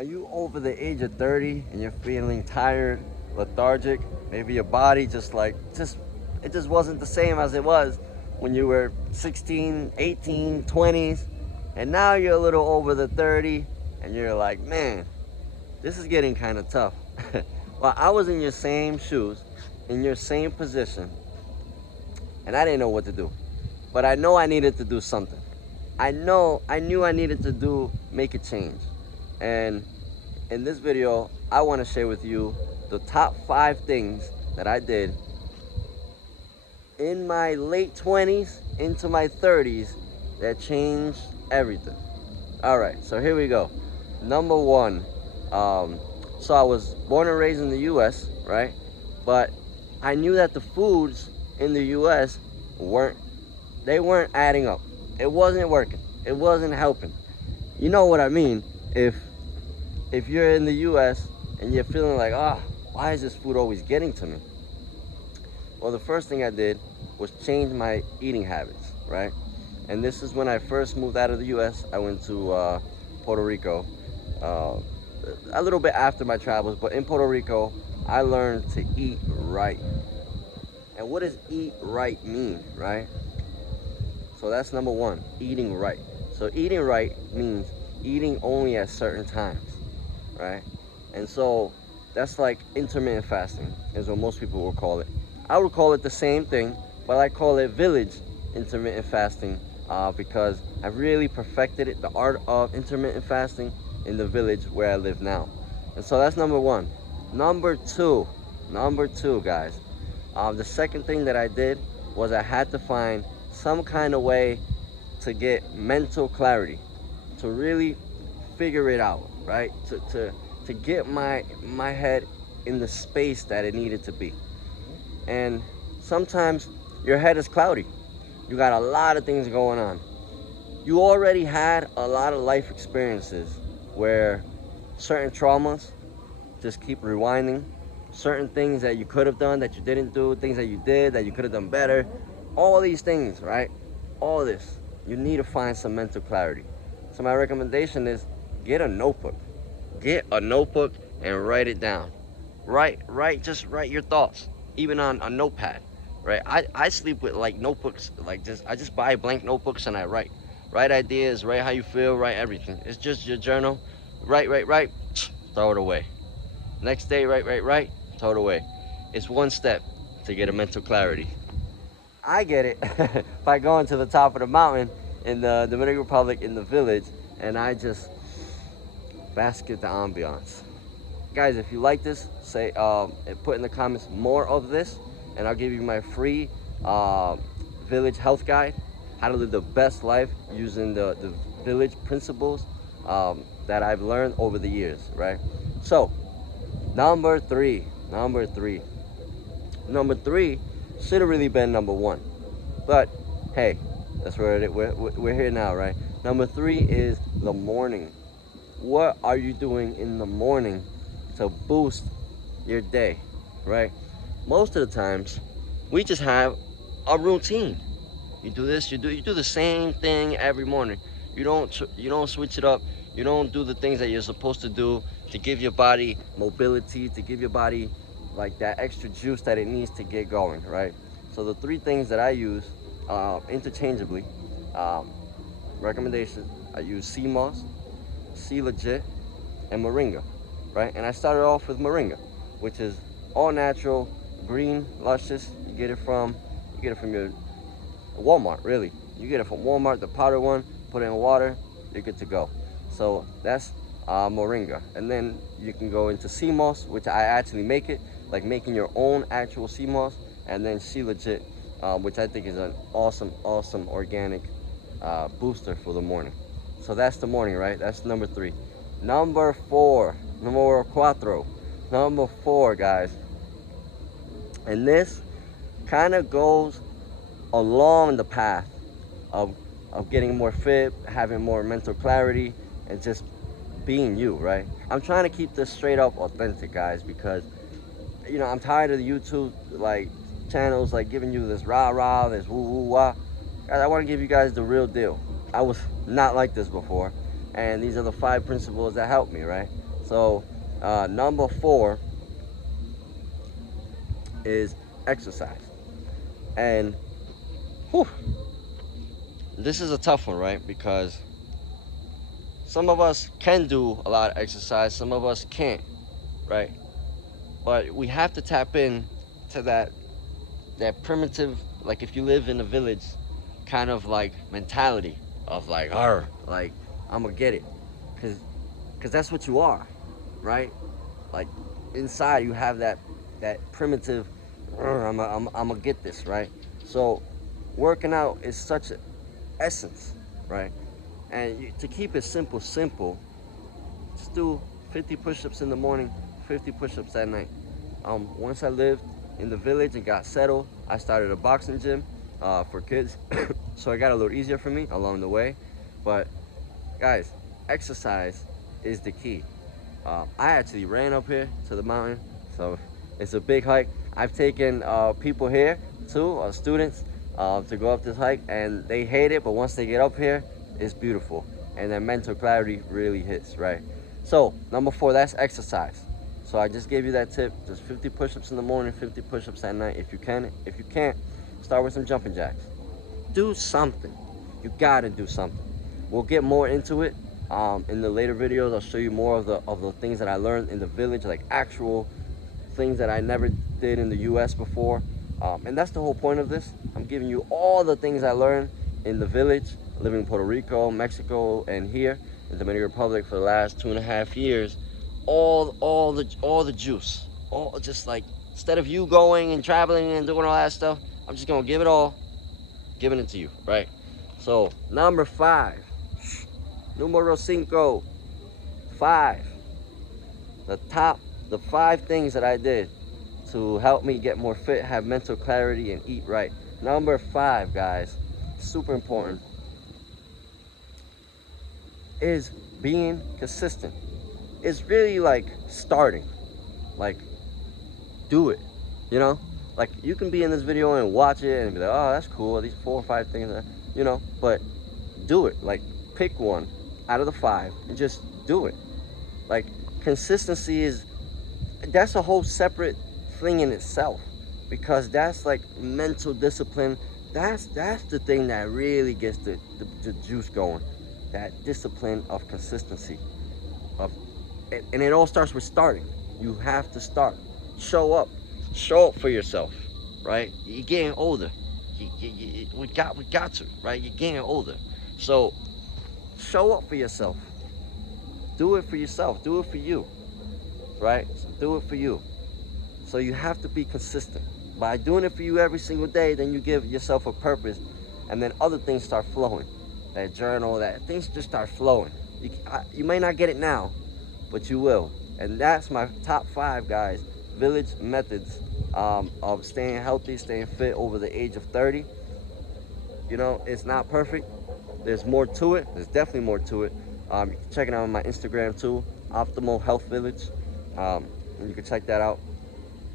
Are you over the age of 30 and you're feeling tired, lethargic? Maybe your body it just wasn't the same as it was when you were 16, 18, 20s. And now you're a little over the 30 and you're like, man, this is getting kind of tough. Well, I was in your same shoes, in your same position, and I didn't know what to do. But I know I needed to do something. I knew I needed to make a change. And in this video, I want to share with you the top 5 things that I did in my late 20s into my 30s that changed everything. All right, so here we go. Number 1, so I was born and raised in the U.S., right? But I knew that the foods in the U.S. weren't adding up. It wasn't working. It wasn't helping. You know what I mean? If you're in the U.S. and you're feeling like, why is this food always getting to me? Well, the first thing I did was change my eating habits, right? And this is when I first moved out of the U.S. I went to Puerto Rico, a little bit after my travels, but in Puerto Rico, I learned to eat right. And what does eat right mean, right? So that's number 1, eating right. So eating right means eating only at certain times, right? And so that's like intermittent fasting is what most people will call it. I would call it the same thing, but I call it village intermittent fasting because I've really perfected it, the art of intermittent fasting in the village where I live now. And so that's number 1. Number two, guys, the second thing that I did was I had to find some kind of way to get mental clarity, to really figure it out, right? To get my head in the space that it needed to be. And sometimes your head is cloudy. You got a lot of things going on. You already had a lot of life experiences where certain traumas just keep rewinding, certain things that you could have done that you didn't do, things that you did that you could have done better, all these things, right? All this, you need to find some mental clarity. So my recommendation is get a notebook and write it down. Just write your thoughts, even on a notepad, right? I sleep with like notebooks, I just buy blank notebooks and I write ideas, write how you feel, write everything. It's just your journal. Write, throw it away. Next day, write, throw it away. It's one step to get a mental clarity. I get it by going to the top of the mountain in the Dominican Republic in the village, and I just bask in the ambiance. Guys, if you like this, say put in the comments more of this, and I'll give you my free village health guide, how to live the best life using the village principles that I've learned over the years, right? So number three should have really been number 1, but hey, that's where we're here now, right? Number 3 is the morning. What are you doing in the morning to boost your day, right? Most of the times we just have a routine. You do this, you do the same thing every morning. You don't switch it up. You don't do the things that you're supposed to do to give your body mobility, to give your body like that extra juice that it needs to get going, right? So the 3 things that I use interchangeably, recommendation, I use sea moss, sea legit, and moringa, right? And I started off with moringa, which is all natural, green, luscious. You get it from your Walmart, really. You get it from Walmart, the powder one, put it in water, you're good to go. So that's moringa. And then you can go into sea moss, which I actually make it, like making your own actual sea moss, and then sea legit, which I think is an awesome organic booster for the morning. So that's the morning, right? That's number 3. Number 4, number 4, guys. And this kind of goes along the path of getting more fit, having more mental clarity, and just being you, right? I'm trying to keep this straight up authentic, guys, because I'm tired of the YouTube channels giving you this rah this woo woo wah. Guys, I want to give you guys the real deal. I was not like this before, and these are the 5 principles that helped me, right? So number 4 is exercise. And whew, this is a tough one, right? Because some of us can do a lot of exercise, some of us can't, right? But we have to tap in to that primitive, like if you live in a village, kind of like mentality of like, like I'm gonna get it, cause that's what you are, right? Like inside you have that primitive, I'm gonna get this, right? So working out is such an essence, right? And to keep it simple, just do 50 push-ups in the morning, 50 push-ups at night. Once I lived in the village and got settled, I started a boxing gym for kids. So it got a little easier for me along the way. But guys, exercise is the key. I actually ran up here to the mountain, so it's a big hike. I've taken people here too, students, to go up this hike, and they hate it, but once they get up here, it's beautiful, and that mental clarity really hits, right? So number 4, that's exercise. So I just gave you that tip, just 50 push-ups in the morning, 50 push-ups at night if you can. If you can't, start with some jumping jacks. Do something. You gotta do something. We'll get more into it in the later videos. I'll show you more of the things that I learned in the village, like actual things that I never did in the US before. And that's the whole point of this. I'm giving you all the things I learned in the village, living in Puerto Rico, Mexico, and here in the Dominican Republic for the last 2.5 years. All the juice, all just like, instead of you going and traveling and doing all that stuff, I'm just gonna give it all, giving it to you, right? So number 5, numero 5, the 5 things that I did to help me get more fit, have mental clarity, and eat right. Number 5, guys, super important, is being consistent. It's really like starting, like do it, you know? Like you can be in this video and watch it and be like, oh, that's cool, these 4 or 5 things, you know, but do it. Like pick one out of the 5 and just do it. Like consistency that's a whole separate thing in itself, because that's like mental discipline. That's the thing that really gets the juice going, that discipline of consistency. And it all starts with starting. You have to start. Show up for yourself, right? You're getting older. We got to, right? You're getting older, so show up for yourself. Do it for yourself. Do it for you, right? So do it for you. So you have to be consistent. By doing it for you every single day, then you give yourself a purpose, and then other things start flowing. That journal, that things just start flowing. You may not get it now, but you will. And that's my top 5, guys, village methods of staying healthy, staying fit over the age of 30. You know, it's not perfect. There's more to it. There's definitely more to it. You can check it out on my Instagram too, Optimal Health Village. And you can check that out.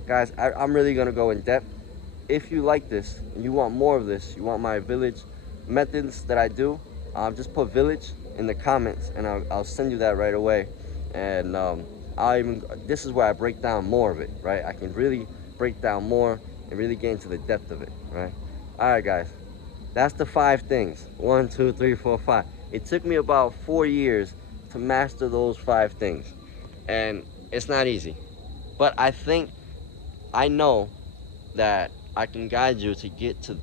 Guys, I'm really gonna go in depth. If you like this and you want more of this, you want my village methods that I do, just put village in the comments and I'll send you that right away. And this is where I break down more of it, right? I can really break down more and really get into the depth of it, right? All right, guys, that's the 5 things. 1, 2, 3, 4, 5. It took me about 4 years to master those 5 things, and it's not easy, but I know that I can guide you to get to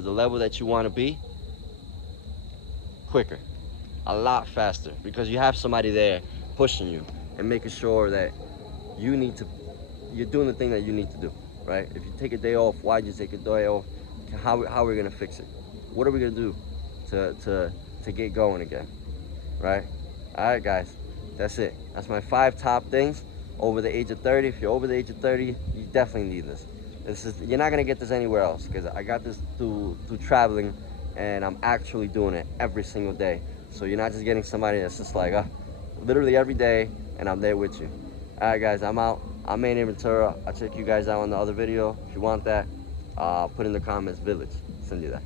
the level that you want to be quicker, a lot faster, because you have somebody there pushing you and making sure that you're doing the thing that you need to do, right? If you take a day off, why'd you take a day off? How are we gonna fix it? What are we gonna do to get going again, right? All right, guys, that's it. That's my 5 top things over the age of 30. If you're over the age of 30, you definitely need this. You're not gonna get this anywhere else, because I got this through traveling, and I'm actually doing it every single day. So you're not just getting somebody that's just like, literally every day, and I'm there with you. All right, guys, I'm out. I'm 𝐅𝐑𝐄𝐄. I'll check you guys out on the other video. If you want that, put in the comments village. Send you that.